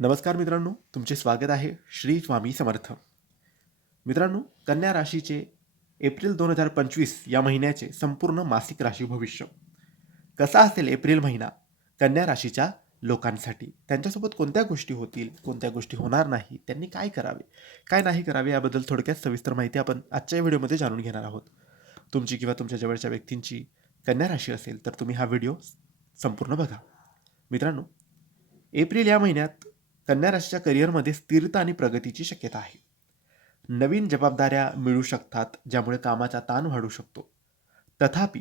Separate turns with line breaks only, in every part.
नमस्कार मित्रांनो तुमचे स्वागत आहे श्री स्वामी समर्थ. मित्रांनो कन्या राशीचे एप्रिल दोन हजार पंचवीस या महिन्याचे संपूर्ण मासिक राशी भविष्य. कसा असेल एप्रिल महिना? कन्या राशीच्या लोकांसाठी. त्यांच्यासोबत कोणत्या गोष्टी होतील कोणत्या गोष्टी होणार नाही त्यांनी काय करावे काय नाही करावे याबद्दल थोडक्यात सविस्तर माहिती आपण आजच्या व्हिडिओमध्ये जाणून घेणार आहोत. तुमची किंवा तुमच्या जवळच्या व्यक्तींची कन्या राशी असेल तर तुम्ही हा व्हिडिओ संपूर्ण बघा. मित्रांनो एप्रिल या महिन्यात कन्या राशीच्या करिअरमध्ये स्थिरता आणि प्रगतीची शक्यता आहे. नवीन जबाबदाऱ्या मिळू शकतात ज्यामुळे कामाचा ताण वाढू शकतो. तथापि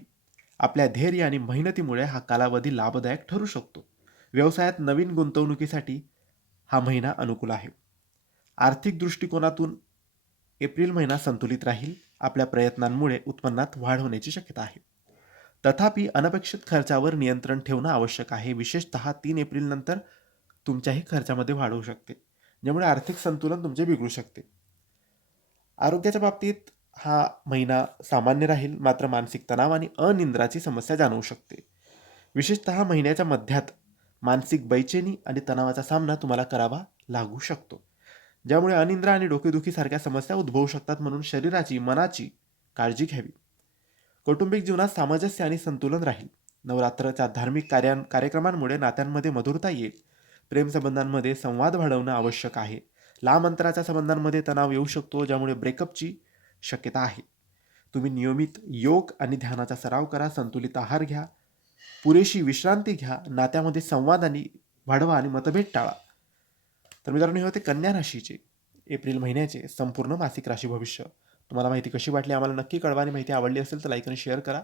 आपल्या धैर्य आणि मेहनतीमुळे हा कालावधी लाभदायक ठरू शकतो. व्यवसायात नवीन गुंतवणुकीसाठी हा महिना अनुकूल आहे. आर्थिक दृष्टिकोनातून एप्रिल महिना संतुलित राहील. आपल्या प्रयत्नांमुळे उत्पन्नात वाढ होण्याची शक्यता आहे. तथापि अनपेक्षित खर्चावर नियंत्रण ठेवणं आवश्यक आहे. विशेषतः तीन एप्रिल नंतर तुमच्याही खर्चामध्ये वाढ होऊ शकते. ज्यामुळे आर्थिक संतुलन तुमचे बिघडू शकते. आरोग्याच्या बाबतीत हा महिना सामान्य राहील मात्र मानसिक तणाव आणि अनिंद्राची समस्या जाणवू शकते. विशेषतः महिन्याच्या मध्यात मानसिक बैचेनी आणि तणावाचा सामना तुम्हाला करावा लागू शकतो. ज्यामुळे अनिंद्रा आणि डोकेदुखीसारख्या समस्या उद्भवू शकतात म्हणून शरीराची मनाची काळजी घ्यावी. कौटुंबिक जीवनात सामंजस्य आणि संतुलन राहील. नवरात्राच्या धार्मिक कार्या कार्यक्रमांमुळे नात्यांमध्ये मधुरता येईल. प्रेमसंबंधांमध्ये संवाद वाढवणं आवश्यक आहे. लांब अंतराच्या संबंधांमध्ये तणाव येऊ शकतो ज्यामुळे ब्रेकअपची शक्यता आहे. तुम्ही नियमित योग आणि ध्यानाचा सराव करा संतुलित आहार घ्या पुरेशी विश्रांती घ्या नात्यामध्ये संवाद आणि वाढवा आणि मतभेद टाळा. तर मित्रांनो हे होते कन्या राशीचे. एप्रिल महिन्याचे संपूर्ण मासिक राशी भविष्य. तुम्हाला माहिती कशी वाटली आम्हाला नक्की कळवा आणि माहिती आवडली असेल तर लाईक आणि शेअर करा.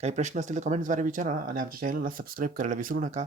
काही प्रश्न असतील तर कमेंट्सद्वारे विचारा आणि आमच्या चॅनलला सबस्क्राईब करायला विसरू नका.